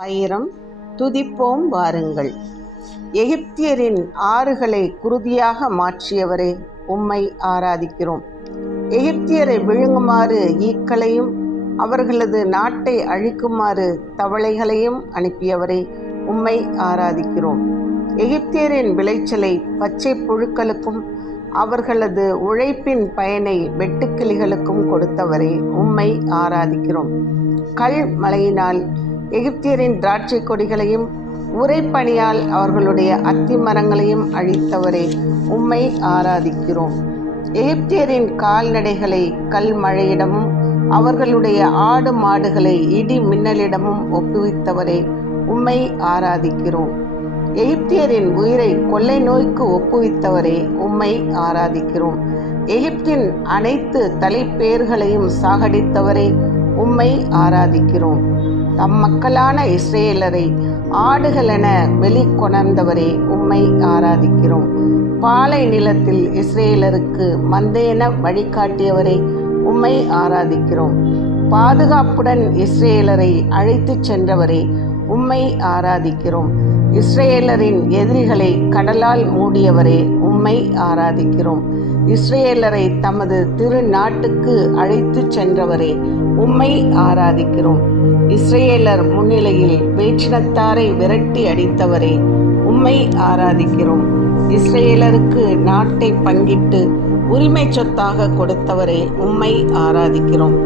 1000 துதிப்போம் வாருங்கள். எகிப்தியரின் ஆறுகளை குருதியாக மாற்றியவரே, உம்மை ஆராதிக்கிறோம். எகிப்தியரை விழுங்குமாறு ஈக்களையும் அவர்களது நாட்டை அழிக்குமாறு தவளைகளையும் அனுப்பியவரே, உம்மை ஆராதிக்கிறோம். எகிப்தியரின் விளைச்சலை பச்சை புழுக்களுக்கும் அவர்களது உழைப்பின் பயனை வெட்டுக்கிளிகளுக்கும் கொடுத்தவரே, உம்மை ஆராதிக்கிறோம். கல் மழையினால் எகிப்தியரின் திராட்சை கொடிகளையும் உறைபனியால் அவர்களுடைய அத்தி மரங்களையும் அழித்தவரே, உம்மை ஆராதிக்கிறோம். எகிப்தியரின் கால்நடைகளை கல் மழையிடமும் அவர்களுடைய ஆடு மாடுகளை இடி மின்னலிடமும் ஒப்புவித்தவரே, உம்மை ஆராதிக்கிறோம். எகிப்தியரின் உயிரை கொள்ளை நோய்க்கு ஒப்புவித்தவரே, உம்மை ஆராதிக்கிறோம். எகிப்தின் அனைத்து தலைப்பேர்களையும் சாகடித்தவரே, உம்மை ஆராதிக்கிறோம். தம் மக்களான இஸ்ரேலரை ஆடுகளென வெளிக்கொணர்ந்தவரே, உம்மை ஆராதிக்கிறோம். பாலை நிலத்தில் இஸ்ரேலருக்கு மந்தையென வழிகாட்டியவரே, உம்மை ஆராதிக்கிறோம். பாதுகாப்புடன் இஸ்ரேலரை அழைத்து சென்றவரே, உம்மை ஆராதிக்கிறோம். இஸ்ரேலரின் எதிரிகளை கடலால் மூடியவரே, உம்மை ஆராதிக்கிறோம். இஸ்ரேலரை தமது திருநாட்டுக்கு அழைத்து சென்றவரே, உம்மை ஆராதிக்கிறோம். இஸ்ரேலர் முன்னிலையில் வேற்றினத்தாரை விரட்டி அடித்தவரே, உம்மை ஆராதிக்கிறோம். இஸ்ரேலருக்கு நாட்டை பங்கிட்டு உரிமை சொத்தாக கொடுத்தவரே, உம்மை ஆராதிக்கிறோம்.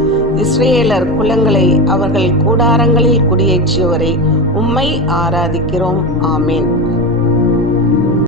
இஸ்ரேலர் குலங்களை அவர்கள் கூடாரங்களில் குடியேற்றியவரே, உம்மை ஆராதிக்கிறோம். ஆமேன்.